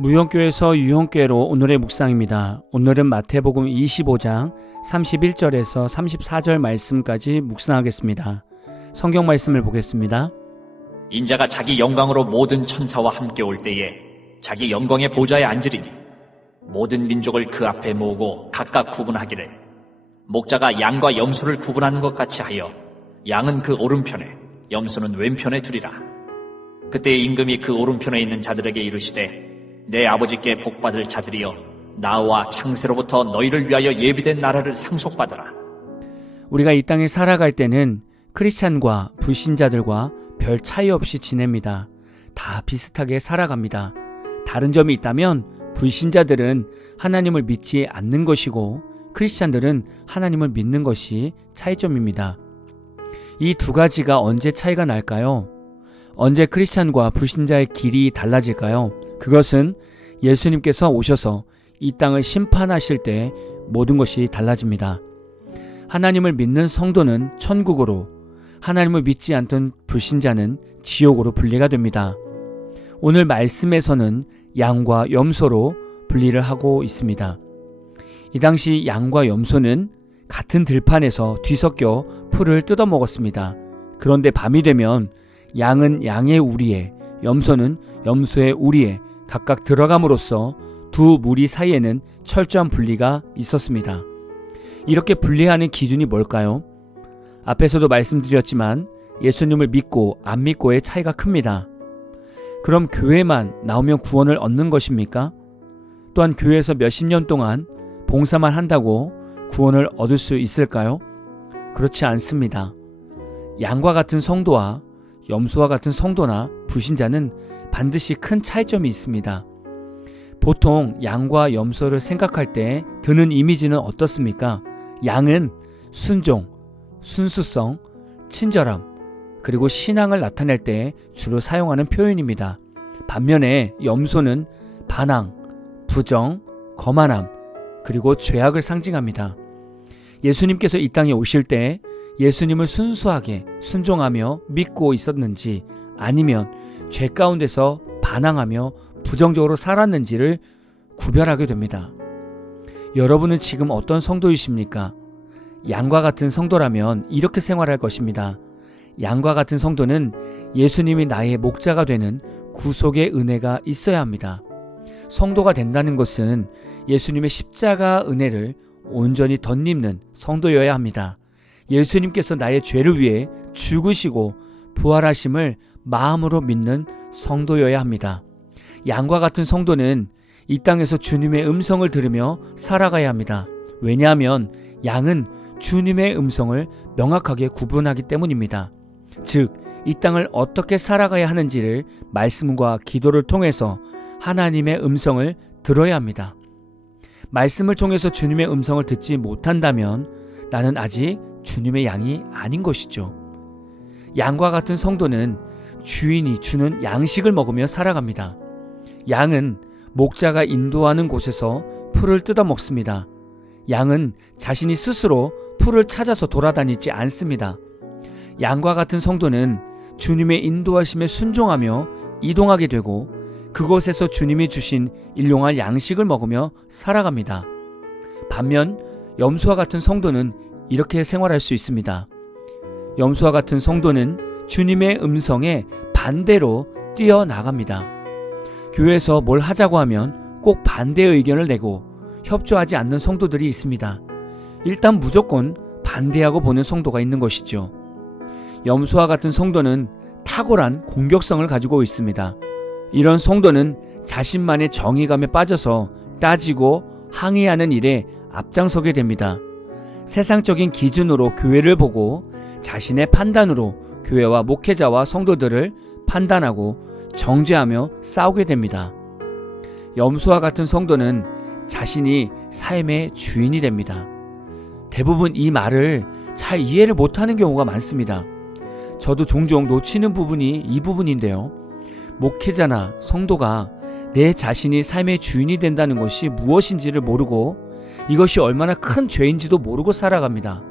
무용교에서 유용교로 오늘의 묵상입니다. 오늘은 마태복음 25장 31절에서 34절 말씀까지 묵상하겠습니다. 성경 말씀을 보겠습니다. 인자가 자기 영광으로 모든 천사와 함께 올 때에 자기 영광의 보좌에 앉으리니 모든 민족을 그 앞에 모으고 각각 구분하기를 목자가 양과 염소를 구분하는 것 같이 하여 양은 그 오른편에 염소는 왼편에 두리라. 그때 임금이 그 오른편에 있는 자들에게 이르시되 내 아버지께 복받을 자들이여 나와 창세로부터 너희를 위하여 예비된 나라를 상속받으라. 우리가 이 땅에 살아갈 때는 크리스찬과 불신자들과 별 차이 없이 지냅니다. 다 비슷하게 살아갑니다. 다른 점이 있다면 불신자들은 하나님을 믿지 않는 것이고 크리스찬들은 하나님을 믿는 것이 차이점입니다. 이 두 가지가 언제 차이가 날까요? 언제 크리스찬과 불신자의 길이 달라질까요? 그것은 예수님께서 오셔서 이 땅을 심판하실 때 모든 것이 달라집니다. 하나님을 믿는 성도는 천국으로, 하나님을 믿지 않던 불신자는 지옥으로 분리가 됩니다. 오늘 말씀에서는 양과 염소로 분리를 하고 있습니다. 이 당시 양과 염소는 같은 들판에서 뒤섞여 풀을 뜯어먹었습니다. 그런데 밤이 되면 양은 양의 우리에, 염소는 염소의 우리에 각각 들어감으로써 두 무리 사이에는 철저한 분리가 있었습니다. 이렇게 분리하는 기준이 뭘까요? 앞에서도 말씀드렸지만 예수님을 믿고 안 믿고의 차이가 큽니다. 그럼 교회만 나오면 구원을 얻는 것입니까? 또한 교회에서 몇십 년 동안 봉사만 한다고 구원을 얻을 수 있을까요? 그렇지 않습니다. 양과 같은 성도와 염소와 같은 성도나 불신자는 반드시 큰 차이점이 있습니다. 보통 양과 염소를 생각할 때 드는 이미지는 어떻습니까? 양은 순종, 순수성, 친절함, 그리고 신앙을 나타낼 때 주로 사용하는 표현입니다. 반면에 염소는 반항, 부정, 거만함, 그리고 죄악을 상징합니다. 예수님께서 이 땅에 오실 때 예수님을 순수하게 순종하며 믿고 있었는지 아니면 죄 가운데서 반항하며 부정적으로 살았는지를 구별하게 됩니다. 여러분은 지금 어떤 성도이십니까? 양과 같은 성도라면 이렇게 생활할 것입니다. 양과 같은 성도는 예수님이 나의 목자가 되는 구속의 은혜가 있어야 합니다. 성도가 된다는 것은 예수님의 십자가 은혜를 온전히 덧입는 성도여야 합니다. 예수님께서 나의 죄를 위해 죽으시고 부활하심을 마음으로 믿는 성도여야 합니다. 양과 같은 성도는 이 땅에서 주님의 음성을 들으며 살아가야 합니다. 왜냐하면 양은 주님의 음성을 명확하게 구분하기 때문입니다. 즉, 이 땅을 어떻게 살아가야 하는지를 말씀과 기도를 통해서 하나님의 음성을 들어야 합니다. 말씀을 통해서 주님의 음성을 듣지 못한다면 나는 아직 주님의 양이 아닌 것이죠. 양과 같은 성도는 주인이 주는 양식을 먹으며 살아갑니다. 양은 목자가 인도하는 곳에서 풀을 뜯어 먹습니다. 양은 자신이 스스로 풀을 찾아서 돌아다니지 않습니다. 양과 같은 성도는 주님의 인도하심에 순종하며 이동하게 되고 그곳에서 주님이 주신 일용할 양식을 먹으며 살아갑니다. 반면 염소와 같은 성도는 이렇게 생활할 수 있습니다. 염소와 같은 성도는 주님의 음성에 반대로 뛰어나갑니다. 교회에서 뭘 하자고 하면 꼭 반대의 의견을 내고 협조하지 않는 성도들이 있습니다. 일단 무조건 반대하고 보는 성도가 있는 것이죠. 염소와 같은 성도는 탁월한 공격성을 가지고 있습니다. 이런 성도는 자신만의 정의감에 빠져서 따지고 항의하는 일에 앞장서게 됩니다. 세상적인 기준으로 교회를 보고 자신의 판단으로 교회와 목회자와 성도들을 판단하고 정죄하며 싸우게 됩니다. 염소와 같은 성도는 자신이 삶의 주인이 됩니다. 대부분 이 말을 잘 이해를 못하는 경우가 많습니다. 저도 종종 놓치는 부분이 이 부분인데요. 목회자나 성도가 내 자신이 삶의 주인이 된다는 것이 무엇인지를 모르고 이것이 얼마나 큰 죄인지도 모르고 살아갑니다.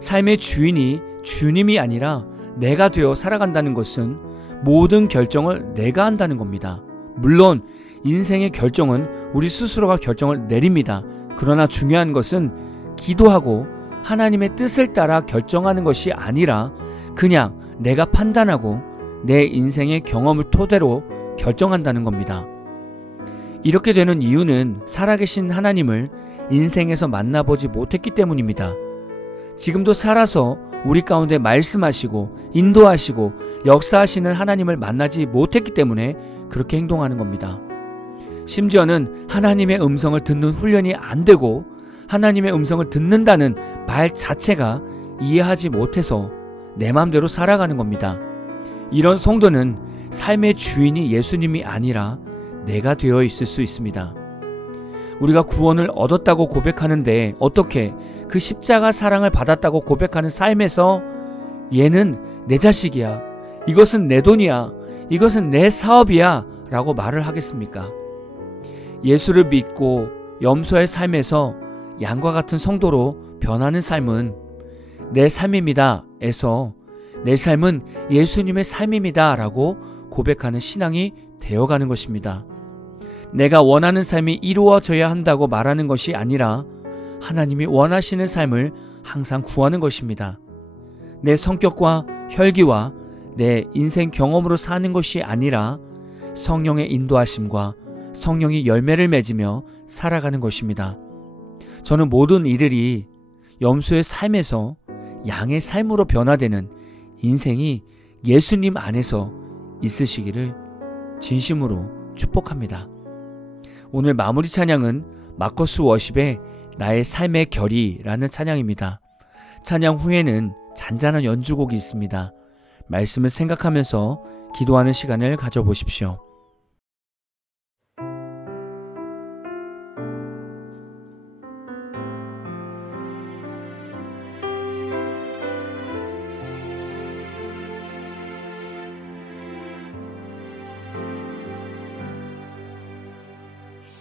삶의 주인이 주님이 아니라 내가 되어 살아간다는 것은 모든 결정을 내가 한다는 겁니다. 물론 인생의 결정은 우리 스스로가 결정을 내립니다. 그러나 중요한 것은 기도하고 하나님의 뜻을 따라 결정하는 것이 아니라 그냥 내가 판단하고 내 인생의 경험을 토대로 결정한다는 겁니다. 이렇게 되는 이유는 살아계신 하나님을 인생에서 만나보지 못했기 때문입니다. 지금도 살아서 우리 가운데 말씀하시고 인도하시고 역사하시는 하나님을 만나지 못했기 때문에 그렇게 행동하는 겁니다. 심지어는 하나님의 음성을 듣는 훈련이 안 되고 하나님의 음성을 듣는다는 말 자체가 이해하지 못해서 내 마음대로 살아가는 겁니다. 이런 성도는 삶의 주인이 예수님이 아니라 내가 되어 있을 수 있습니다. 우리가 구원을 얻었다고 고백하는데 어떻게 그 십자가 사랑을 받았다고 고백하는 삶에서 얘는 내 자식이야, 이것은 내 돈이야, 이것은 내 사업이야 라고 말을 하겠습니까? 예수를 믿고 염소의 삶에서 양과 같은 성도로 변하는 삶은 내 삶입니다 에서 내 삶은 예수님의 삶입니다 라고 고백하는 신앙이 되어가는 것입니다. 내가 원하는 삶이 이루어져야 한다고 말하는 것이 아니라 하나님이 원하시는 삶을 항상 구하는 것입니다. 내 성격과 혈기와 내 인생 경험으로 사는 것이 아니라 성령의 인도하심과 성령이 열매를 맺으며 살아가는 것입니다. 저는 모든 이들이 염소의 삶에서 양의 삶으로 변화되는 인생이 예수님 안에서 있으시기를 진심으로 축복합니다. 오늘 마무리 찬양은 마커스 워십의 나의 삶의 결이라는 찬양입니다. 찬양 후에는 잔잔한 연주곡이 있습니다. 말씀을 생각하면서 기도하는 시간을 가져보십시오.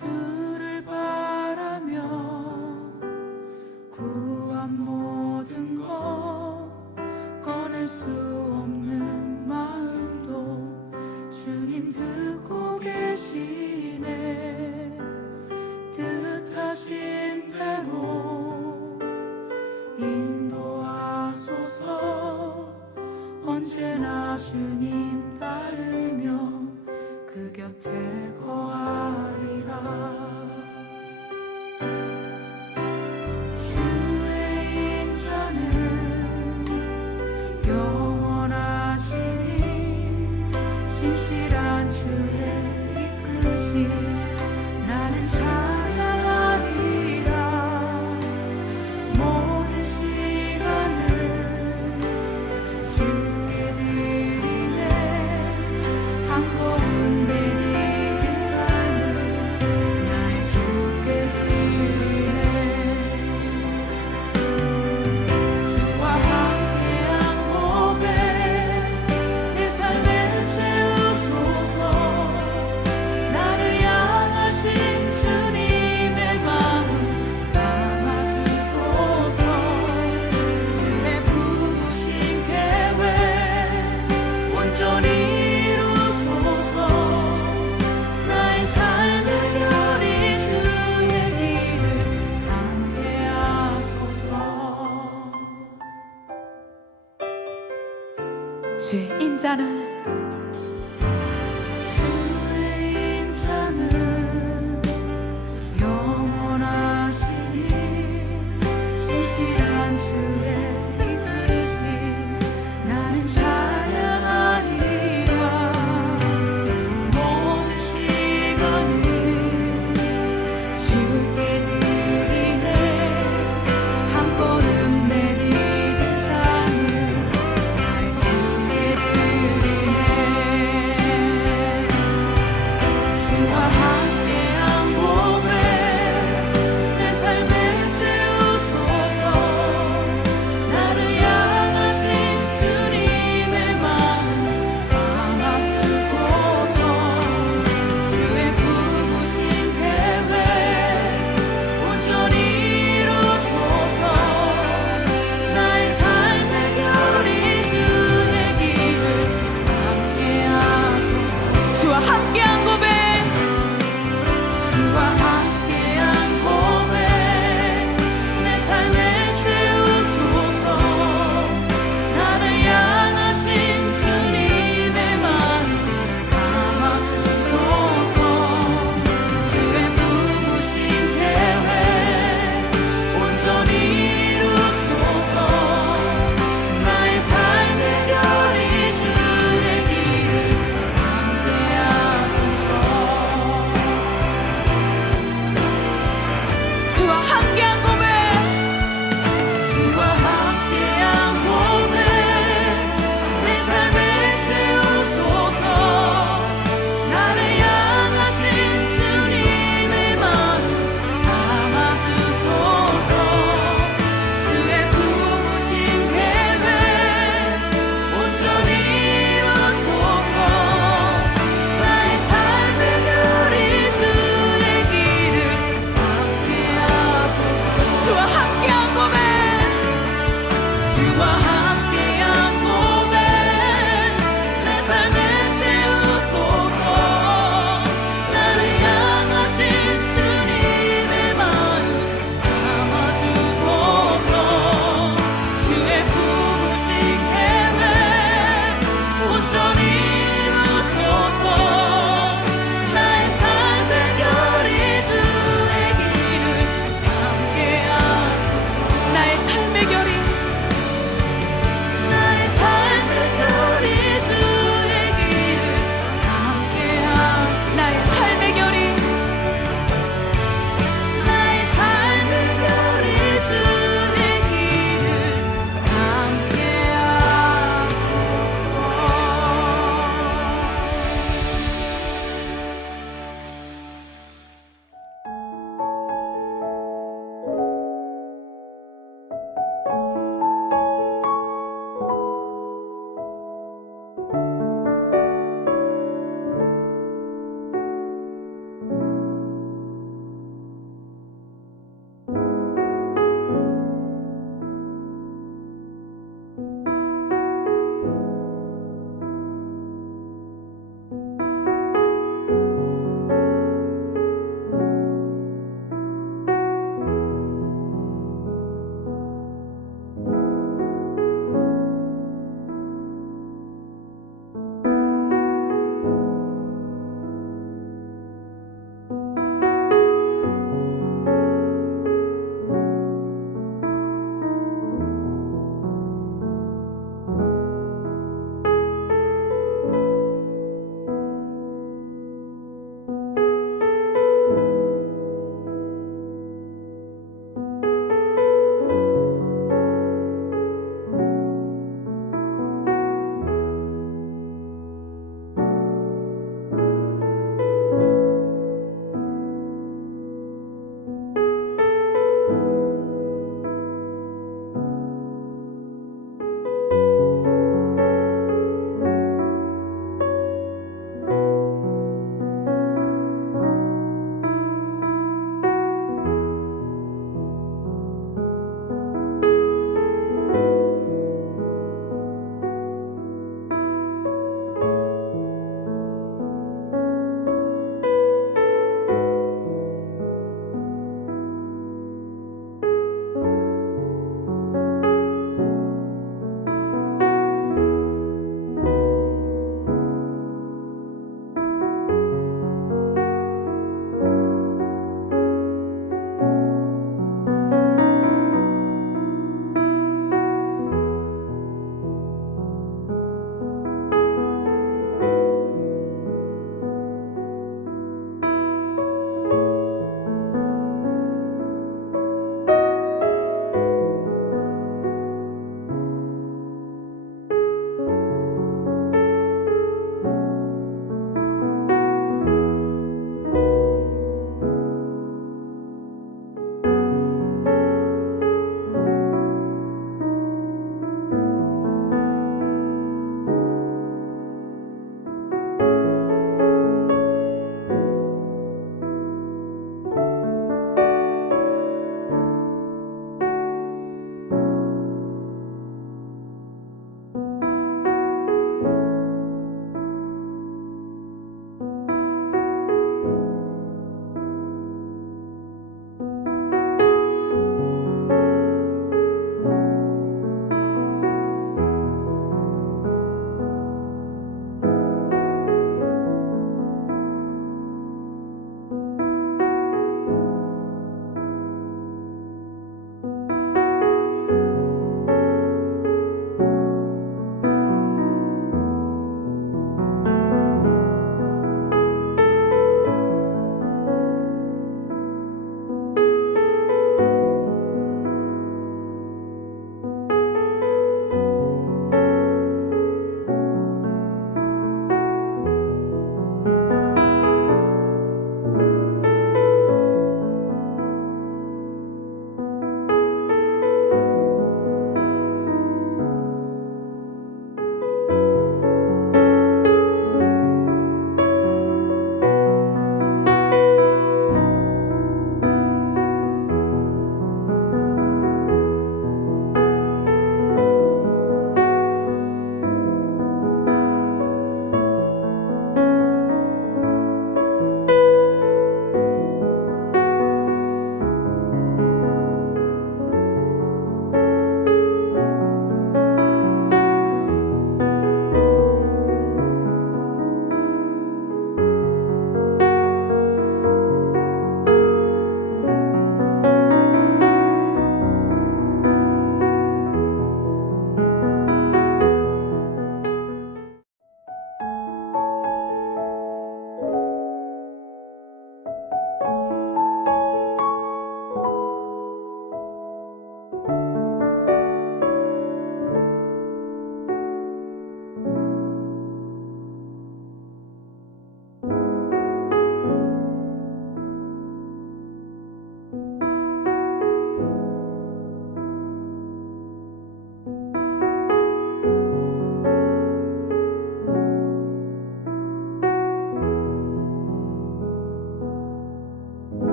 주를 바라며 구한 모든 것 꺼낼 수 없는 마음도 주님 듣고 계시네. 뜻하신 대로 인도하소서. 언제나 주님 따르며 그 곁에 거하리라. 주의 인자는 영원하시니 신실한 주의 이끄심 나는 찬양하리라. 모든 시간을 주께 드리네. 한 걸음 내디딘 삶을 나의 주께 드리네. 주와 함께한 고백 내 삶에 채우소서. 나를 향하신 주님의 마음 담아주소서. 주의 부르신 계획 온전히 이루소서. 나의 삶의 결이 주의 길을 함께 하소서. 주의 인자는 영원하시니 신실한 주의 이끄심 나는 찬양하리라. 모든 시간을 주께 드리네. 한 걸음 내디딘 삶을 나의 주께 드리네. 주와